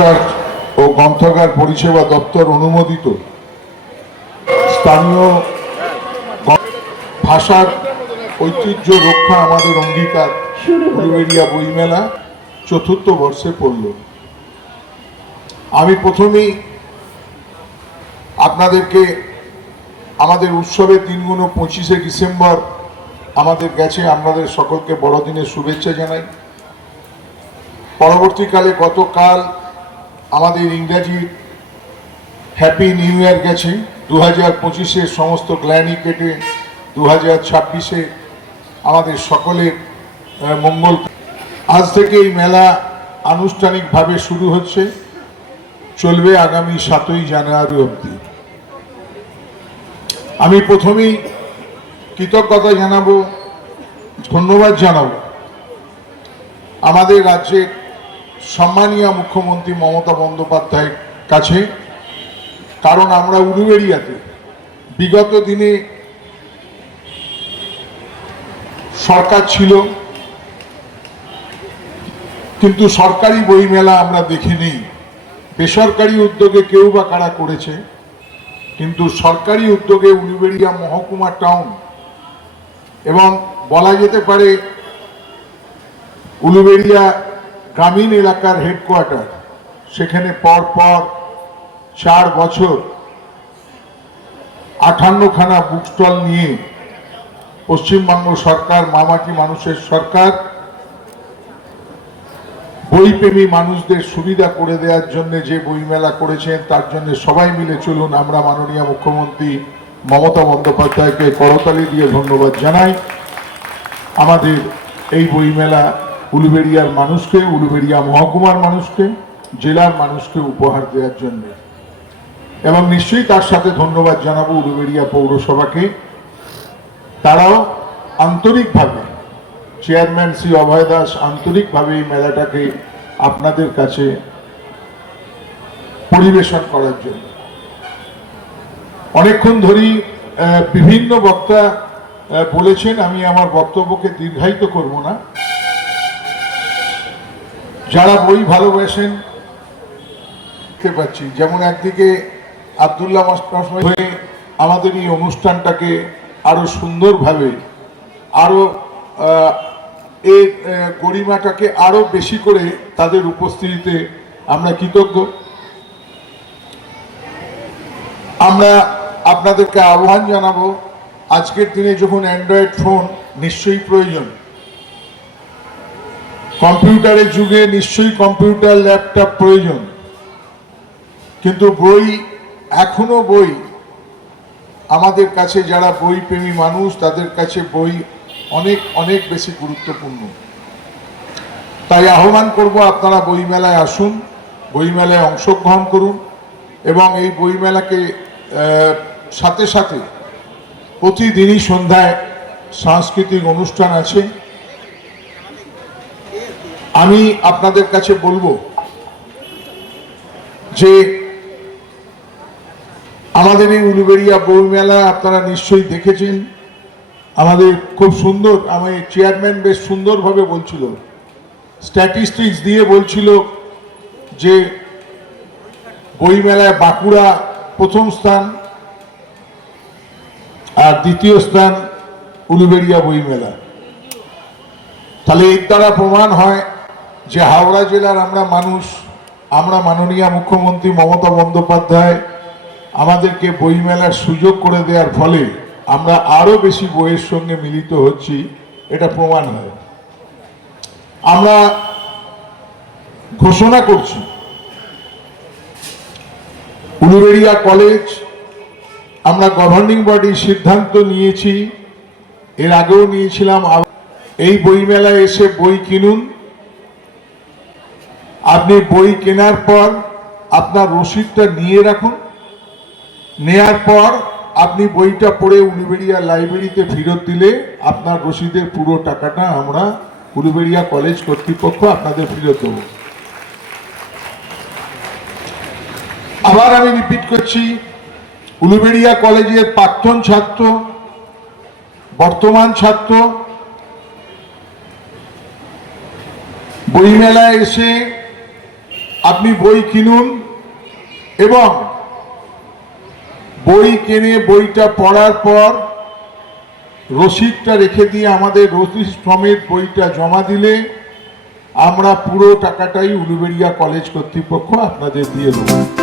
প্রকাশক ও গ্রন্থাগার পরিষেবা দপ্তর অনুমোদিত। স্থানীয় ভাষার ঐতিহ্য রক্ষা আমাদের অঙ্গীকার। উলুবেড়িয়া বইমেলা চতুর্থ বর্ষে পড়ল। আমি প্রথমেই আপনাদেরকে আমাদের উৎসবের দিনগুলো পঁচিশে ডিসেম্বর আমাদের গেছে। আপনাদের সকলকে বড়দিনের শুভেচ্ছা জানাই। পরবর্তীকালে গতকাল আমাদের ইংরাজি হ্যাপি নিউ ইয়ার গেছে। দু হাজার পঁচিশের সমস্ত গ্ল্যানি কেটে দু হাজার ছাব্বিশে আমাদের সকলের মঙ্গল আজ থেকে এই মেলা আনুষ্ঠানিকভাবে শুরু হচ্ছে। চলবে আগামী সাতই জানুয়ারি অবধি। আমি প্রথমেই কৃতজ্ঞতা জানাব, ধন্যবাদ জানাব। আমাদের রাজ্যের সম্মানীয় মুখ্যমন্ত্রী মমতা বন্দ্যোপাধ্যায়ের কাছে, কারণ আমরা উলুবেড়িয়াতে বিগত দিনে সরকার ছিল, কিন্তু সরকারি বইমেলা আমরা দেখিনি। বেসরকারি উদ্যোগে কেউ বা কারা করেছে, কিন্তু সরকারি উদ্যোগে উলুবেড়িয়া মহকুমা টাউন এবং বলা যেতে পারে উলুবেড়িয়া গ্রামীণ এলাকার হেডকোয়ার্টার সেখানে পর পর চার বছর আঠান্নখানা বুক স্টল নিয়ে পশ্চিমবঙ্গ সরকার, মামাটি মানুষের সরকার, বইপ্রেমী মানুষদের সুবিধা করে দেওয়ার জন্য যে বইমেলা করেছেন, তার জন্য সবাই মিলে চলুন আমরা মাননীয় মুখ্যমন্ত্রী মমতা বন্দ্যোপাধ্যায়কে করতালি দিয়ে ধন্যবাদ জানাই। আমাদের এই বইমেলা উলুবেড়িয়ার মানুষকে, উলুবেড়িয়া মহকুমার মানুষকে, জেলার মানুষকে উপহার দেওয়ার জন্য। এবং নিশ্চয়ই তার সাথে ধন্যবাদ জানাব উলুবেড়িয়া পৌরসভাকে। তারাও আন্তরিকভাবে, চেয়ারম্যান শ্রী অভয় দাস আন্তরিকভাবে এই মেলাটাকে আপনাদের কাছে পরিবেশন করার জন্য। অনেকক্ষণ ধরেই বিভিন্ন বক্তা বলেছেন, আমি আমার বক্তব্যকে দীর্ঘায়িত করব না। যারা বই ভালোবাসেন দেখতে পাচ্ছি। যেমন একদিকে আবদুল্লাহ মাস্টার হয়ে আমাদের এই অনুষ্ঠানটাকে আরও সুন্দরভাবে আরও আহ, এর গরিমাটাকে আরও বেশি করে তাদের উপস্থিতিতে আমরা কৃতজ্ঞ। আমরা আপনাদেরকে আহ্বান জানাব আজকের দিনে যখন অ্যান্ড্রয়েড ফোন নিশ্চয়ই প্রয়োজন। কম্পিউটারের যুগে নিশ্চয়ই কম্পিউটার, ল্যাপটপ প্রয়োজন। কিন্তু বই, এখনও বই, আমাদের কাছে যারা বই প্রেমী মানুষ, তাদের কাছে বই অনেক অনেক বেশি গুরুত্বপূর্ণ। তাই আহ্বান করব আপনারা বইমেলায় আসুন, বইমেলায় অংশগ্রহণ করুন এবং এই বইমেলাকে সাথে সাথে প্রতিদিনই সন্ধ্যায় সাংস্কৃতিক অনুষ্ঠান আছে। আমি আপনাদের কাছে বলব যে আমাদের এই উলুবেড়িয়া বইমেলা আপনারা নিশ্চয়ই দেখেছেন। আমাদের খুব সুন্দর আমি চেয়ারম্যান বেশ সুন্দরভাবে বলছিল স্ট্যাটিস্টিক্স দিয়ে বলছিল যে বইমেলায় বাঁকুড়া প্রথম স্থান আর দ্বিতীয় স্থান উলুবেড়িয়া বইমেলা তাহলে এর দ্বারা প্রমাণ হয় যে হাওড়া জেলার আমরা মানুষ, আমরা মাননীয় মুখ্যমন্ত্রী মমতা বন্দ্যোপাধ্যায় আমাদেরকে বইমেলার সুযোগ করে দেওয়ার ফলে আমরা আরও বেশি বইয়ের সঙ্গে মিলিত হচ্ছি, এটা প্রমাণ হয়। আমরা ঘোষণা করছি, উলুবেড়িয়া কলেজ আমরা গভর্নিং বডির সিদ্ধান্ত নিয়েছি, এর আগেও নিয়েছিলাম এই বইমেলায় এসে বই কিনুন। আপনি বই কেনার পর আপনার রসিদটা নিয়ে রাখুন। নেয়ার পর আপনি বইটা পড়ে উলুবেড়িয়া লাইব্রেরিতে ফেরত দিলে আপনার রসিদের পুরো টাকাটা আমরা উলুবেড়িয়া কলেজ কর্তৃপক্ষ আপনাদের ফেরত দেবো। আবার আমি রিপিট করছি, উলুবেড়িয়া কলেজের প্রাক্তন ছাত্র, বর্তমান ছাত্র বইমেলায় এসে আপনি বই কিনুন এবং বই কিনে বইটা পড়ার পর রসিদটা রেখে দিয়ে আমাদের রসিদ সমেত বইটা জমা দিলে আমরা পুরো টাকাটাই উলুবেড়িয়া কলেজ কর্তৃপক্ষ আপনাদের দিয়ে দেবো।